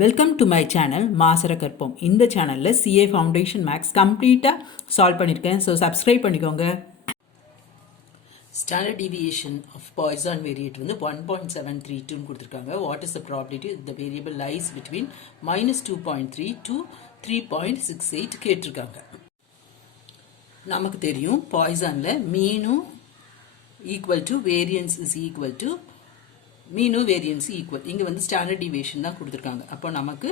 Welcome to my channel மாசரகற்போம். இந்த சேனலில் சிஏ ஃபவுண்டேஷன் மேக்ஸ் கம்ப்ளீட்டாக சால்வ் பண்ணியிருக்கேன். ஸோ சப்ஸ்கிரைப் பண்ணிக்கோங்க. Standard deviation of Poisson variate வந்து 1.732 கொடுத்துருக்காங்க. What is the probability the variable lies between -2.3 to 3.68 கேட்டிருக்காங்க. நமக்கு தெரியும் பாய்சானில் மீனும் equal to variance is equal to மீனும் வேரியன்ஸ் ஈக்குவல். இங்கே வந்து ஸ்டாண்டர்ட் டிவியேஷன் தான் கொடுத்துருக்காங்க. அப்போ நமக்கு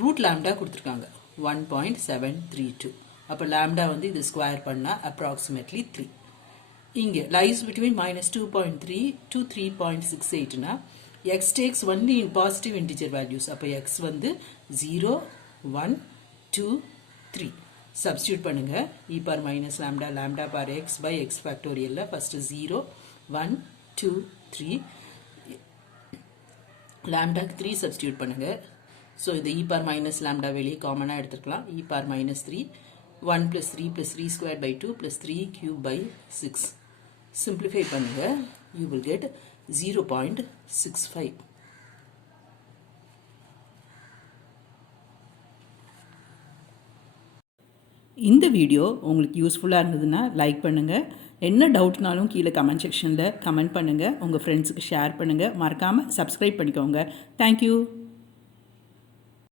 ரூட் லாம்டா கொடுத்துருக்காங்க 1.732. அப்போ லாம்டா வந்து இது ஸ்கொயர் பண்ணால் அப்ராக்சிமேட்லி 3. இங்கே லைஸ் பிட்வீன் -2.3 to 3.68னா X takes only in positive integer values. அப்போ எக்ஸ் வந்து 0, 1, 2, 3 சப்ஸ்டியூட் பண்ணுங்க. e power minus lambda lambda power x by x factorial first 0, 1, 2, 3 lambda 3 substitute பண்ணுங்க. ஸோ இந்த e power minus lambda வெளியே காமனாக எடுத்துக்கலாம். e power minus 3 1 plus 3 plus 3 squared by 2 plus 3 cube by 6 simplify பண்ணுங்க. you will get 0.65. இந்த video உங்களுக்கு யூஸ்ஃபுல்லாக இருந்ததுன்னா லைக் பண்ணுங்கள். என்ன டவுட்னாலும் கீழே கமெண்ட் செக்ஷனில் கமெண்ட் பண்ணுங்கள். உங்கள் ஃப்ரெண்ட்ஸுக்கு ஷேர் பண்ணுங்கள். மறக்காமல் சப்ஸ்கிரைப் பண்ணிக்கோங்க. தேங்க்யூ.